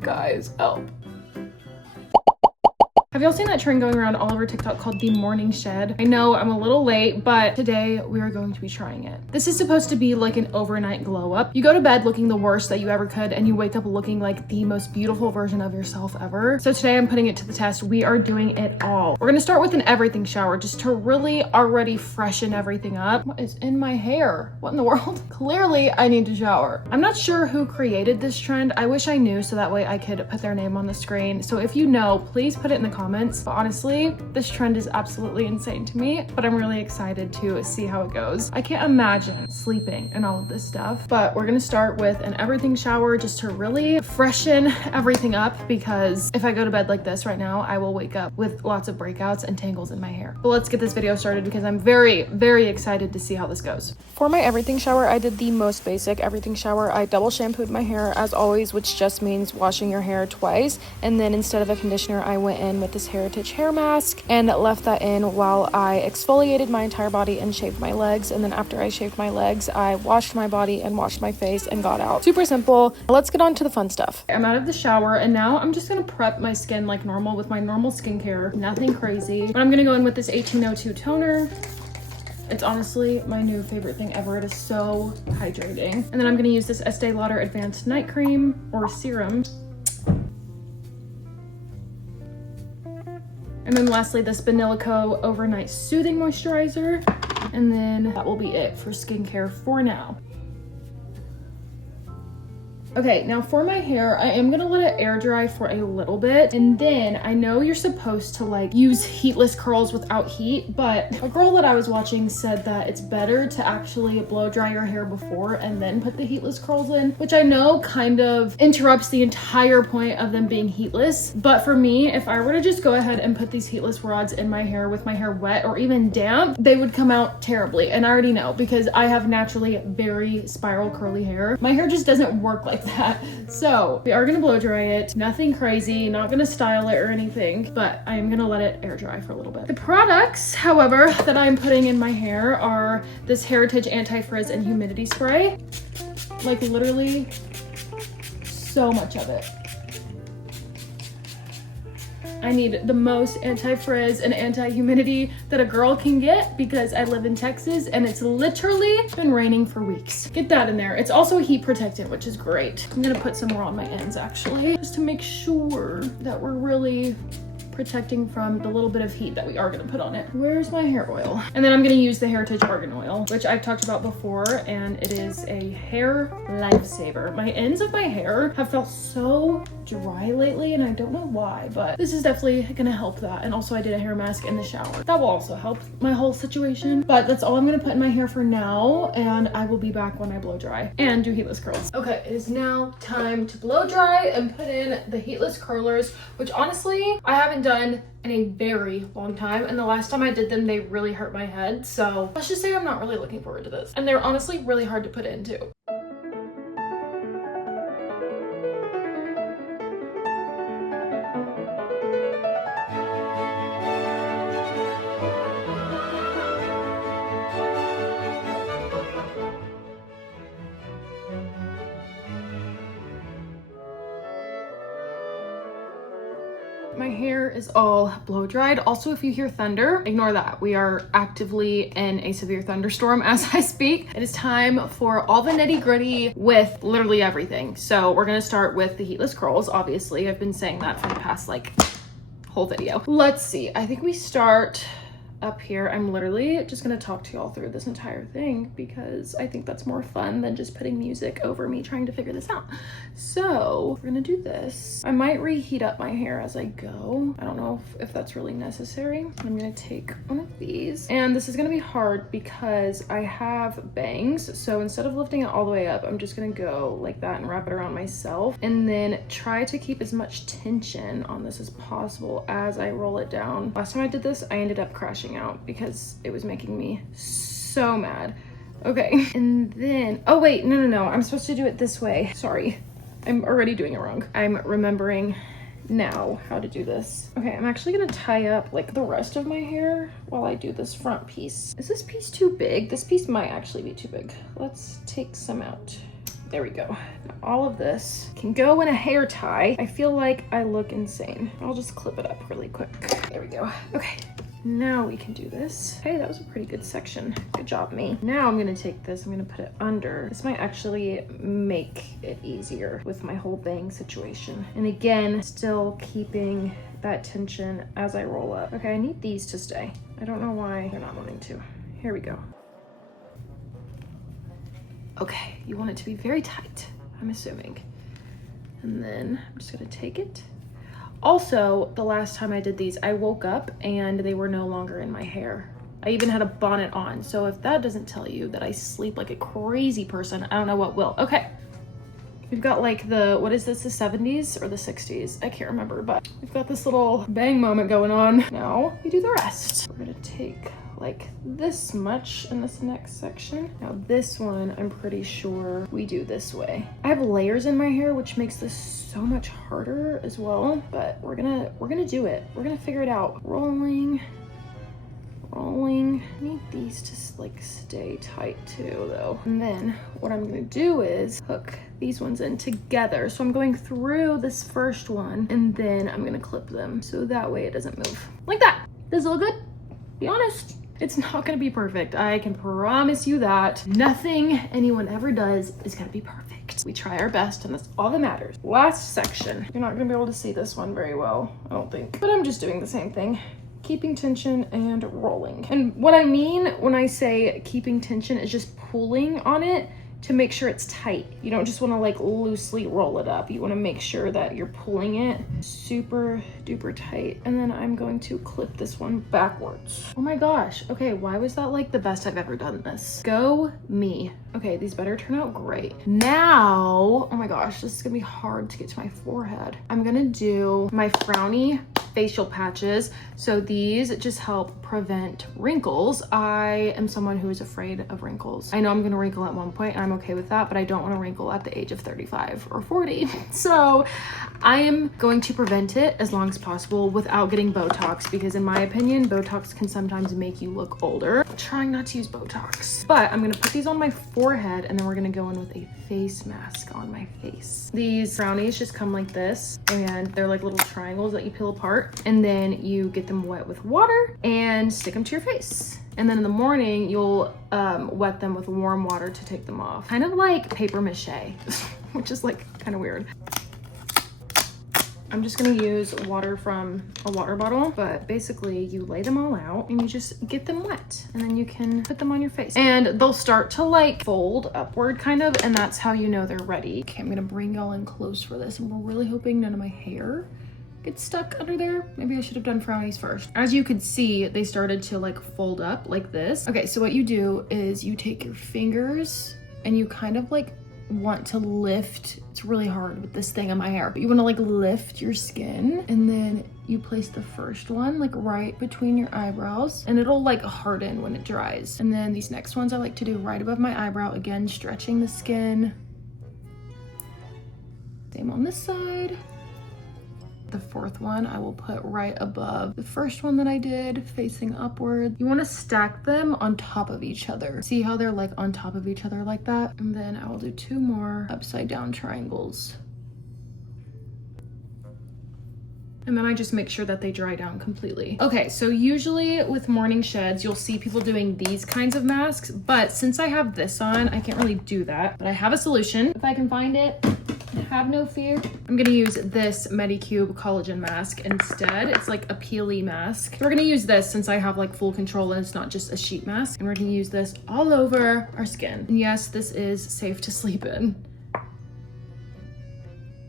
Guys, help. Have y'all seen that trend going around all over TikTok called the morning shed? I know I'm a little late, but today we are going to be trying it. This is supposed to be like an overnight glow up. You go to bed looking the worst that you ever could and you wake up looking like the most beautiful version of yourself ever. So today I'm putting it to the test. We are doing it all. We're gonna start with an everything shower just to really already freshen everything up. What is in my hair? What in the world? Clearly I need to shower. I'm not sure who created this trend. I wish I knew so that way I could put their name on the screen. So if you know, please put it in the comments. But honestly, this trend is absolutely insane to me, but I'm really excited to see how it goes. I can't imagine sleeping and all of this stuff, but we're gonna start with an everything shower just to really freshen everything up, because if I go to bed like this right now, I will wake up with lots of breakouts and tangles in my hair. But let's get this video started because I'm very, very excited to see how this goes. For my everything shower, I did the most basic everything shower. I double shampooed my hair as always, which just means washing your hair twice. And then instead of a conditioner, I went in with this Heritage hair mask and left that in while I exfoliated my entire body and shaved my legs. And then after I shaved my legs, I washed my body and washed my face and got out. Super simple. Let's get on to the fun stuff. I'm out of the shower and now I'm just gonna prep my skin like normal with my normal skincare. Nothing crazy. But I'm gonna go in with this 1802 toner. It's honestly my new favorite thing ever. It is so hydrating. And then I'm gonna use this Estee Lauder Advanced Night Cream or Serum. And then lastly, this Benilico Overnight Soothing Moisturizer. And then that will be it for skincare for now. Okay, now for my hair, I am gonna let it air dry for a little bit. And then I know you're supposed to like use heatless curls without heat, but a girl that I was watching said that it's better to actually blow dry your hair before and then put the heatless curls in, which I know kind of interrupts the entire point of them being heatless. But for me, if I were to just go ahead and put these heatless rods in my hair with my hair wet or even damp, they would come out terribly. And I already know because I have naturally very spiral curly hair. My hair just doesn't work like that. So we are gonna blow dry it. Nothing crazy, not gonna style it or anything, but I am gonna let it air dry for a little bit. The products, however, that I'm putting in my hair are this Heritage Anti-Frizz and Humidity Spray. Like literally so much of it. I need the most anti-frizz and anti-humidity that a girl can get because I live in Texas and it's literally been raining for weeks. Get that in there. It's also heat protectant, which is great. I'm gonna put some more on my ends actually, just to make sure that we're really protecting from the little bit of heat that we are gonna put on it. Where's my hair oil? And then I'm gonna use the Heritage Argan Oil, which I've talked about before, and it is a hair lifesaver. My ends of my hair have felt so dry lately and I don't know why, but this is definitely gonna help that. And also I did a hair mask in the shower. That will also help my whole situation, but that's all I'm gonna put in my hair for now, and I will be back when I blow dry and do heatless curls. Okay, it is now time to blow dry and put in the heatless curlers, which honestly, I haven't done in a very long time, and the last time I did them they really hurt my head, so let's just say I'm not really looking forward to this, and they're honestly really hard to put in too. My hair is all blow dried. Also, if you hear thunder, ignore that. We are actively in a severe thunderstorm as I speak. It is time for all the nitty gritty with literally everything. So we're gonna start with the heatless curls. Obviously, I've been saying that for the past like whole video. Let's see, I think we start up here. I'm literally just gonna talk to y'all through this entire thing because I think that's more fun than just putting music over me trying to figure this out. So we're gonna do this. I might reheat up my hair as I go. I don't know if that's really necessary. I'm gonna take one of these, and this is gonna be hard because I have bangs. So instead of lifting it all the way up, I'm just gonna go like that and wrap it around myself, and then try to keep as much tension on this as possible as I roll it down. Last time I did this, I ended up crashing out because it was making me so mad. Okay, and then, oh wait, no, I'm supposed to do it this way. Sorry, I'm already doing it wrong. I'm remembering now how to do this. Okay, I'm actually gonna tie up like the rest of my hair while I do this front piece. Is this piece too big? This piece might actually be too big. Let's take some out. There we go. Now all of this can go in a hair tie. I feel like I look insane. I'll just clip it up really quick. There we go. Okay. Now we can do this. Hey, that was a pretty good section. Good job, me. Now I'm gonna take this, I'm gonna put it under. This might actually make it easier with my whole bang situation. And again, still keeping that tension as I roll up. Okay, I need these to stay. I don't know why they're not wanting to. Here we go. Okay, you want it to be very tight, I'm assuming. And then I'm just gonna take it. Also, the last time I did these, I woke up and they were no longer in my hair. I even had a bonnet on. So if that doesn't tell you that I sleep like a crazy person, I don't know what will. Okay. We've got like the, what is this, the 70s or the 60s? I can't remember, but we've got this little bang moment going on. Now we do the rest. We're gonna take like this much in this next section. Now this one, I'm pretty sure we do this way. I have layers in my hair, which makes this so much harder as well, but we're gonna do it. We're gonna figure it out. Rolling. I need these to like stay tight too though. And then what I'm gonna do is hook these ones in together. So I'm going through this first one and then I'm gonna clip them so that way it doesn't move. Like that. Does it look good? Be honest. It's not gonna be perfect. I can promise you that. Nothing anyone ever does is gonna be perfect. We try our best and that's all that matters. Last section. You're not gonna be able to see this one very well, I don't think. But I'm just doing the same thing. Keeping tension and rolling. And what I mean when I say keeping tension is just pulling on it to make sure it's tight. You don't just want to like loosely roll it up. You want to make sure that you're pulling it super duper tight. And then I'm going to clip this one backwards. Oh my gosh. Okay, why was that like the best I've ever done this? Go me. Okay, these better turn out great. Now, oh my gosh, this is gonna be hard to get to my forehead. I'm gonna do my Frownie facial patches. So these just help prevent wrinkles. I am someone who is afraid of wrinkles. I know I'm gonna wrinkle at one point and I'm okay with that, but I don't wanna wrinkle at the age of 35 or 40. So I am going to prevent it as long as possible without getting Botox, because in my opinion, Botox can sometimes make you look older. I'm trying not to use Botox, but I'm gonna put these on my forehead and then we're gonna go in with a face mask on my face. These Frownies just come like this and they're like little triangles that you peel apart and then you get them wet with water and stick them to your face. And then in the morning, you'll wet them with warm water to take them off. Kind of like paper mache, which is like kind of weird. I'm just gonna use water from a water bottle, but basically you lay them all out and you just get them wet and then you can put them on your face. And they'll start to like fold upward kind of, and that's how you know they're ready. Okay, I'm gonna bring y'all in close for this and we're really hoping none of my hair gets stuck under there. Maybe I should have done Frownies first. As you could see, they started to like fold up like this. Okay, so what you do is you take your fingers and you kind of like want to lift. It's really hard with this thing on my hair, but you want to like lift your skin and then you place the first one like right between your eyebrows and it'll like harden when it dries. And then these next ones I like to do right above my eyebrow, again stretching the skin. Same on this side. The fourth one I will put right above the first one that I did, facing upward. You want to stack them on top of each other. See how they're like on top of each other like that? And then I will do two more upside down triangles. And then I just make sure that they dry down completely. Okay, so usually with morning sheds, you'll see people doing these kinds of masks, but since I have this on, I can't really do that. But I have a solution. If I can find it, have no fear. I'm gonna use this Medicube collagen mask instead. It's like a peely mask. We're gonna use this since I have like full control and it's not just a sheet mask. And we're gonna use this all over our skin. And yes, this is safe to sleep in.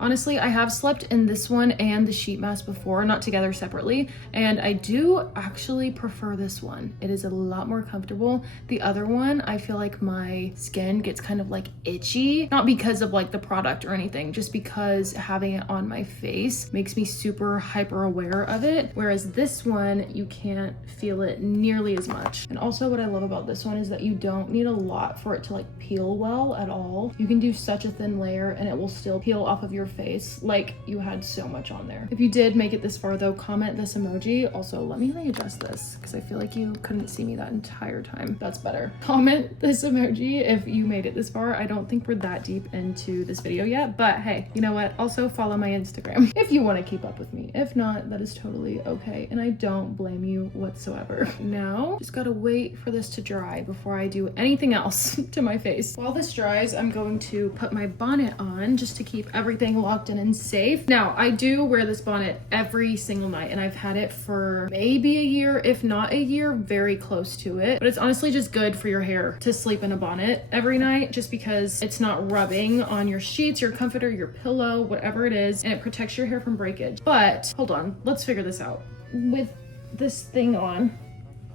Honestly, I have slept in this one and the sheet mask before, not together, separately, and I do actually prefer this one. It is a lot more comfortable. The other one, I feel like my skin gets kind of like itchy, not because of like the product or anything, just because having it on my face makes me super hyper aware of it, whereas this one, you can't feel it nearly as much. And also what I love about this one is that you don't need a lot for it to like peel well at all. You can do such a thin layer and it will still peel off of your face like you had so much on there. If you did make it this far though, comment this emoji. Also, let me readjust this because I feel like you couldn't see me that entire time. That's better. Comment this emoji if you made it this far. I don't think we're that deep into this video yet, but hey, you know what? Also follow my Instagram if you want to keep up with me. If not, that is totally okay, and I don't blame you whatsoever. Now, just gotta wait for this to dry before I do anything else to my face. While this dries, I'm going to put my bonnet on just to keep everything locked in and safe. Now, I do wear this bonnet every single night, and I've had it for maybe a year, if not a year, very close to it. But it's honestly just good for your hair to sleep in a bonnet every night, just because it's not rubbing on your sheets, your comforter, your pillow, whatever it is, and it protects your hair from breakage. But hold on, let's figure this out. With this thing on,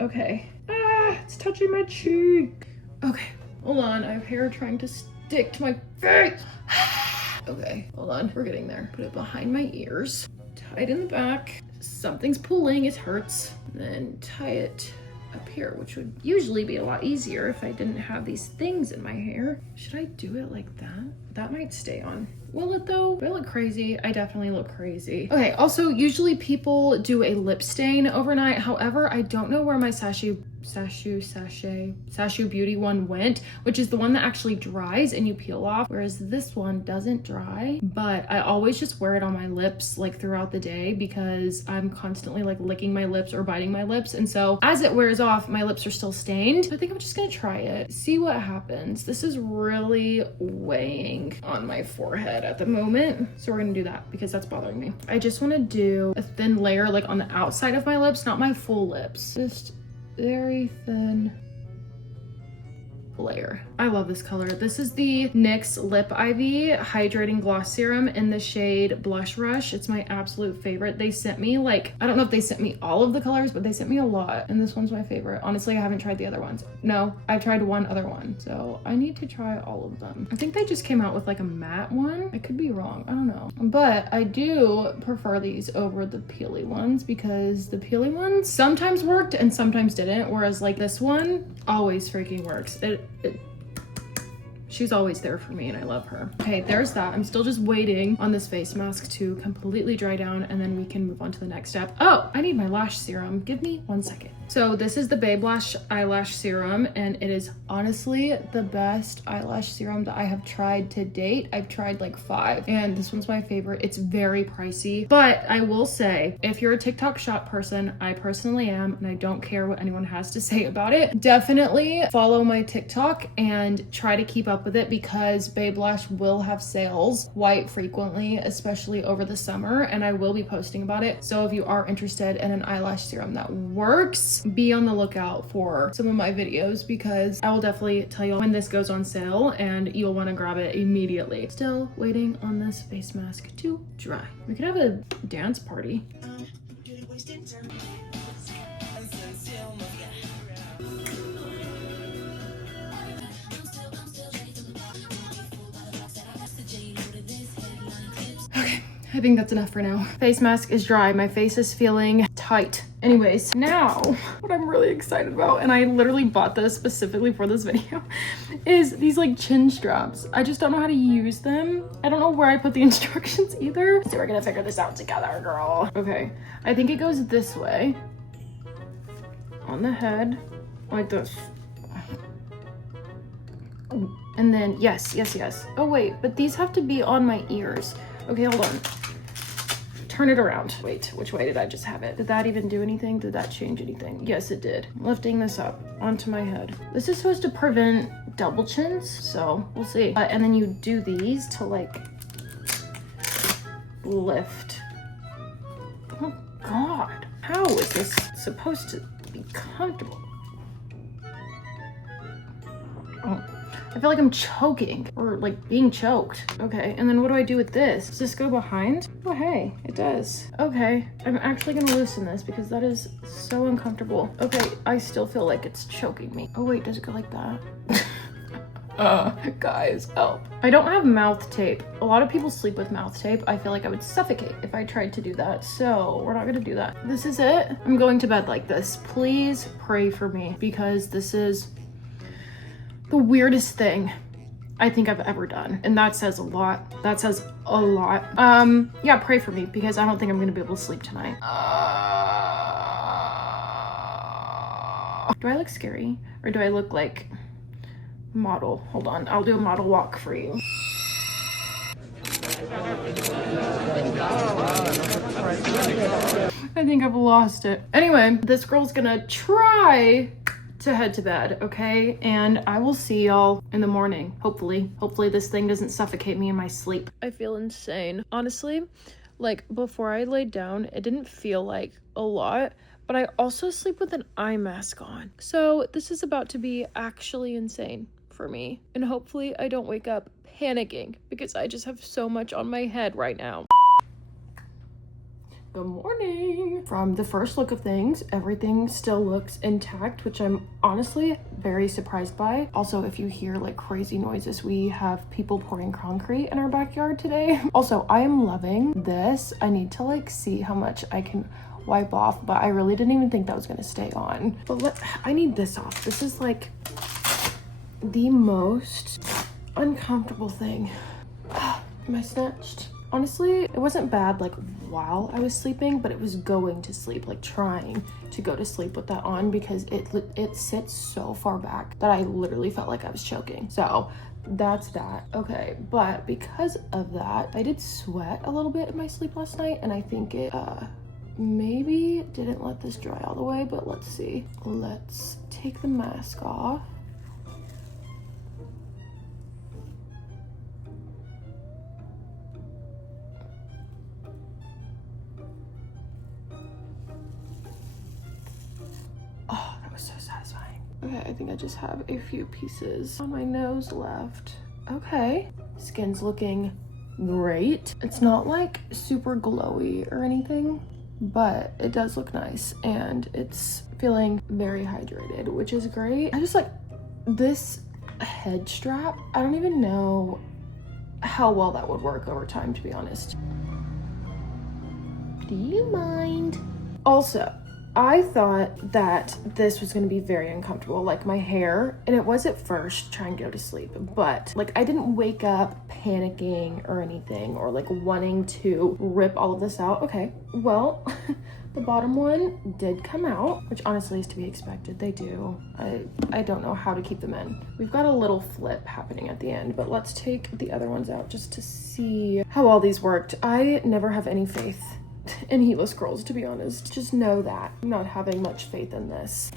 okay. Ah, it's touching my cheek. Okay, hold on, I have hair trying to stick to my face. Okay, hold on, we're getting there. Put it behind my ears, tie it in the back. Something's pulling, it hurts. And then tie it up here, which would usually be a lot easier if I didn't have these things in my hair. Should I do it like that? That might stay on. Will it though? Do I look crazy? I definitely look crazy. Okay, also usually people do a lip stain overnight. However, I don't know where my Sashu Beauty one went, which is the one that actually dries and you peel off, whereas this one doesn't dry. But I always just wear it on my lips like throughout the day because I'm constantly like licking my lips or biting my lips, and so as it wears off, my lips are still stained. So I think I'm just gonna try it, see what happens. This is really weighing on my forehead at the moment, so we're gonna do that because that's bothering me. I just want to do a thin layer like on the outside of my lips, not my full lips, just very thin layer. I love this color. This is the NYX Lip Ivy Hydrating Gloss Serum in the shade Blush Rush. It's my absolute favorite. They sent me like, I don't know if they sent me all of the colors, but they sent me a lot, and this one's my favorite. Honestly, I haven't tried the other ones. No, I've tried one other one, so I need to try all of them. I think they just came out with like a matte one. I could be wrong, I don't know, but I do prefer these over the peely ones because the peely ones sometimes worked and sometimes didn't, whereas like this one always freaking works. She's always there for me and I love her. Okay, there's that. I'm still just waiting on this face mask to completely dry down, and then we can move on to the next step. Oh, I need my lash serum. Give me 1 second. So this is the Babe Lash eyelash serum, and it is honestly the best eyelash serum that I have tried to date. I've tried like 5, and this one's my favorite. It's very pricey, but I will say, if you're a TikTok shop person, I personally am, and I don't care what anyone has to say about it, definitely follow my TikTok and try to keep up with it because Babe Lash will have sales quite frequently, especially over the summer, and I will be posting about it. So if you are interested in an eyelash serum that works, be on the lookout for some of my videos because I will definitely tell you when this goes on sale and you'll want to grab it immediately. Still waiting on this face mask to dry. We could have a dance party. Okay, I think that's enough for now. Face mask is dry. My face is feeling tight. Anyways, now what I'm really excited about, and I literally bought this specifically for this video, is these like chin straps. I just don't know how to use them. I don't know where I put the instructions either. So we're gonna figure this out together, girl. Okay, I think it goes this way. On the head, like this. And then, yes. Oh wait, but these have to be on my ears. Okay, hold on. Turn it around. Wait, which way did I just have it? Did that even do anything? Did that change anything? Yes, it did. I'm lifting this up onto my head. This is supposed to prevent double chins, so we'll see. And then you do these to like lift. Oh God, how is this supposed to be comfortable? Oh. I feel like I'm choking or like being choked. Okay, and then what do I do with this? Does this go behind? Oh, hey, it does. Okay, I'm actually gonna loosen this because that is so uncomfortable. Okay, I still feel like it's choking me. Oh wait, does it go like that? Guys, help. I don't have mouth tape. A lot of people sleep with mouth tape. I feel like I would suffocate if I tried to do that. So we're not gonna do that. This is it. I'm going to bed like this. Please pray for me because this is the weirdest thing I think I've ever done. And that says a lot. That says a lot. Yeah, pray for me because I don't think I'm gonna be able to sleep tonight. Do I look scary? Or do I look like model? Hold on, I'll do a model walk for you. I think I've lost it. Anyway, this girl's gonna try to head to bed, okay? And I will see y'all in the morning, hopefully. Hopefully this thing doesn't suffocate me in my sleep. I feel insane. Honestly, like before I laid down, it didn't feel like a lot, but I also sleep with an eye mask on. So this is about to be actually insane for me. And hopefully I don't wake up panicking because I just have so much on my head right now. Good morning. From the first look of things, everything still looks intact, which I'm honestly very surprised by. Also, if you hear like crazy noises, we have people pouring concrete in our backyard today. Also, I am loving this. I need to like see how much I can wipe off, but I really didn't even think that was gonna stay on. But I need this off. This is like the most uncomfortable thing. Am I snatched? Honestly, it wasn't bad like while I was sleeping, but it was going to sleep, like trying to go to sleep with that on because it sits so far back that I literally felt like I was choking. So that's that. Okay, but because of that, I did sweat a little bit in my sleep last night, and I think it maybe didn't let this dry all the way, but let's see. Let's take the mask off. Oh, that was so satisfying. Okay, I think I just have a few pieces on my nose left. Okay, skin's looking great. It's not like super glowy or anything, but it does look nice and it's feeling very hydrated, which is great. I just like this head strap. I don't even know how well that would work over time, to be honest. Do you mind? Also, I thought that this was gonna be very uncomfortable, like my hair, and it was at first trying to go to sleep, but like I didn't wake up panicking or anything or like wanting to rip all of this out. Okay, well, the bottom one did come out, which honestly is to be expected. They do. I don't know how to keep them in. We've got a little flip happening at the end, but let's take the other ones out just to see how all these worked. I never have any faith in heatless girls, to be honest. Just know that. I'm not having much faith in this.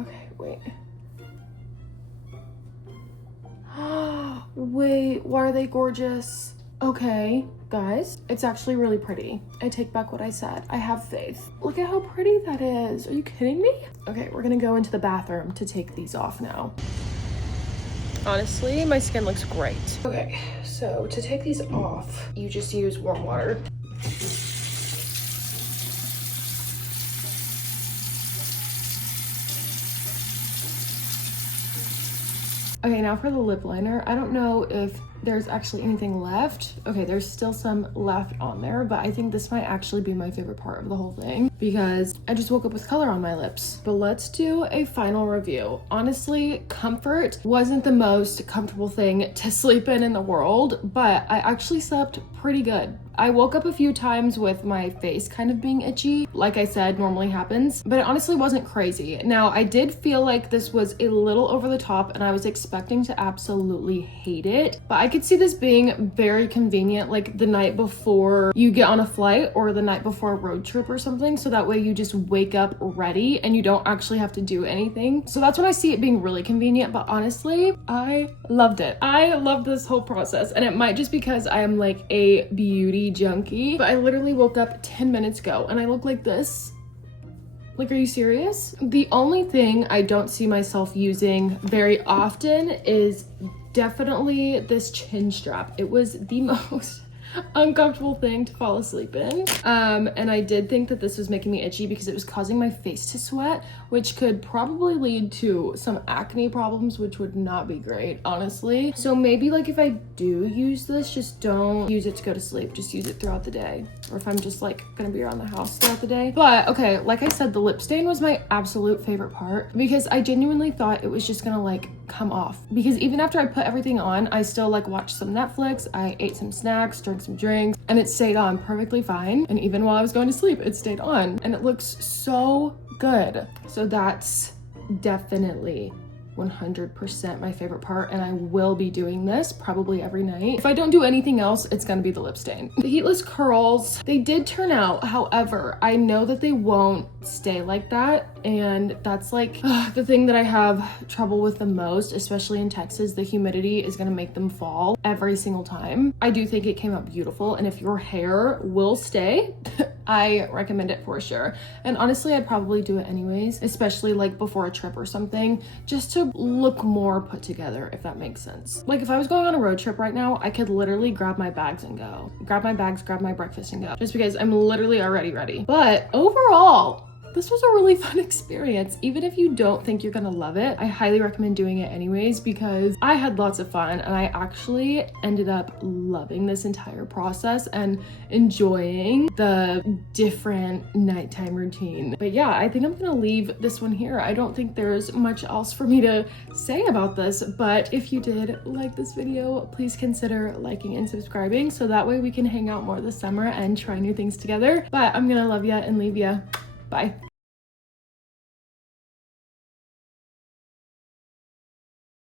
Okay, wait. Wait, why are they gorgeous? Okay, guys, it's actually really pretty. I take back what I said. I have faith. Look at how pretty that is. Are you kidding me? Okay, we're gonna go into the bathroom to take these off now. Honestly, my skin looks great. Okay, so to take these off, you just use warm water. Okay, now for the lip liner. I don't know if there's actually anything left. Okay, there's still some left on there, but I think this might actually be my favorite part of the whole thing because I just woke up with color on my lips. But let's do a final review. Honestly, comfort wasn't the most comfortable thing to sleep in the world, but I actually slept pretty good. I woke up a few times with my face kind of being itchy, like I said, normally happens, but it honestly wasn't crazy. Now, I did feel like this was a little over the top and I was expecting to absolutely hate it, but I could see this being very convenient, like the night before you get on a flight or the night before a road trip or something, so that way you just wake up ready and you don't actually have to do anything. So that's when I see it being really convenient, but honestly, I loved it. I love this whole process, and it might just because I am like a beauty junkie, but I literally woke up 10 minutes ago and I look like this. Like, are you serious? The only thing I don't see myself using very often is definitely this chin strap. It was the most uncomfortable thing to fall asleep in. And I did think that this was making me itchy because it was causing my face to sweat, which could probably lead to some acne problems, which would not be great, honestly. So maybe like if I do use this, just don't use it to go to sleep. Just use it throughout the day. Or if I'm just like gonna be around the house throughout the day. But okay, like I said, the lip stain was my absolute favorite part because I genuinely thought it was just gonna like come off. Because even after I put everything on, I still like watched some Netflix, I ate some snacks, drank some drinks, and it stayed on perfectly fine. And even while I was going to sleep, it stayed on. And it looks so good. So that's definitely 100% my favorite part, and I will be doing this probably every night. If I don't do anything else, it's gonna be the lip stain. The heatless curls, they did turn out. However, I know that they won't stay like that, and that's like the thing that I have trouble with the most, especially in Texas. The humidity is gonna make them fall every single time. I do think it came out beautiful, and if your hair will stay, I recommend it for sure. And honestly, I'd probably do it anyways, especially like before a trip or something, just to look more put together, if that makes sense. Like if I was going on a road trip right now, I could literally grab my bags and go. Grab my bags, grab my breakfast and go. Just because I'm literally already ready. But overall, this was a really fun experience. Even if you don't think you're gonna love it, I highly recommend doing it anyways because I had lots of fun and I actually ended up loving this entire process and enjoying the different nighttime routine. But yeah, I think I'm gonna leave this one here. I don't think there's much else for me to say about this, but if you did like this video, please consider liking and subscribing so that way we can hang out more this summer and try new things together. But I'm gonna love ya and leave ya. Bye.